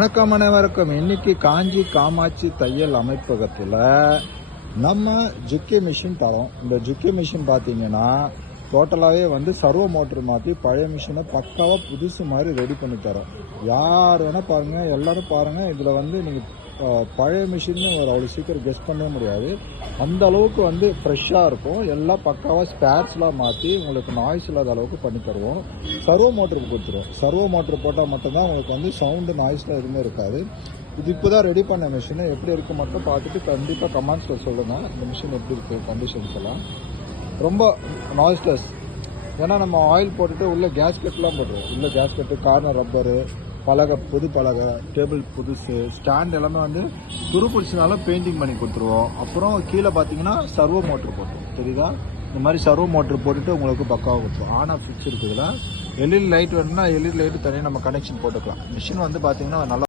வணக்கம் அனைவருக்கும். இன்னைக்கு காஞ்சி காமாட்சி தையல் அமைப்பகத்தில் நம்ம ஜிக்கே மிஷின் தரோம். இந்த ஜிக்கே மிஷின் பார்த்தீங்கன்னா டோட்டலாகவே சர்வோ மோட்டர் மாற்றி பழைய மிஷினை பக்காவாக புதுசு மாதிரி ரெடி பண்ணி தரோம். யார் வேணால் பாருங்கள், எல்லோரும் பாருங்கள். இதில் நீங்கள் பழைய மிஷின்னு அவ்வளோ சீக்கிரம் கெஸ் பண்ணவே முடியாது. அந்த அளவுக்கு ஃப்ரெஷ்ஷாக இருக்கும். எல்லாம் பக்காவாக ஸ்பேர்ஸ்லாம் மாற்றி உங்களுக்கு நாய்ஸ் இல்லாத அளவுக்கு பண்ணி தருவோம். சர்வோ மோட்டருக்கு கொடுத்துருவோம். சர்வோ மோட்டர் போட்டால் மட்டும்தான் உங்களுக்கு சவுண்டு நாய்ஸ்லாம் எதுவுமே இருக்காது. இது இப்போ தான் ரெடி பண்ண மிஷினை எப்படி இருக்குது மட்டும் பார்த்துட்டு கண்டிப்பாக கமெண்ட்ஸில் சொல்லுங்கள். இந்த மிஷின் எப்படி இருக்குது, கண்டிஷன்ஸ் எல்லாம் ரொம்ப நாய்ஸ்லெஸ். ஏன்னா நம்ம ஆயில் போட்டுட்டு உள்ளே கேஸ்கெட்லாம் போட்டுருவோம். உள்ளே கேஸ்கெட்டு, கார்னர் ரப்பரு, பலகை, புது பலகை, டேபிள் புதுசு, ஸ்டாண்ட் எல்லாமே துரு பிடிச்சனால பெயிண்டிங் பண்ணி கொடுத்துருவோம். அப்புறம் கீழே பார்த்தீங்கன்னா சர்வோ மோட்ரு போட்டுருவோம். தெரியுதா? இந்த மாதிரி சர்வோ மோட்ரு போட்டுட்டு உங்களுக்கு பக்காவாக கொடுத்துருவோம். ஆன் ஆஃப் ஃபிக்ஸ் இருக்குதுல. எல்இடி லைட் வேணும்னா எல்இடி லைட்டு தனியாக நம்ம கனெக்ஷன் போட்டுக்கலாம். மிஷின் பார்த்தீங்கன்னா நல்லா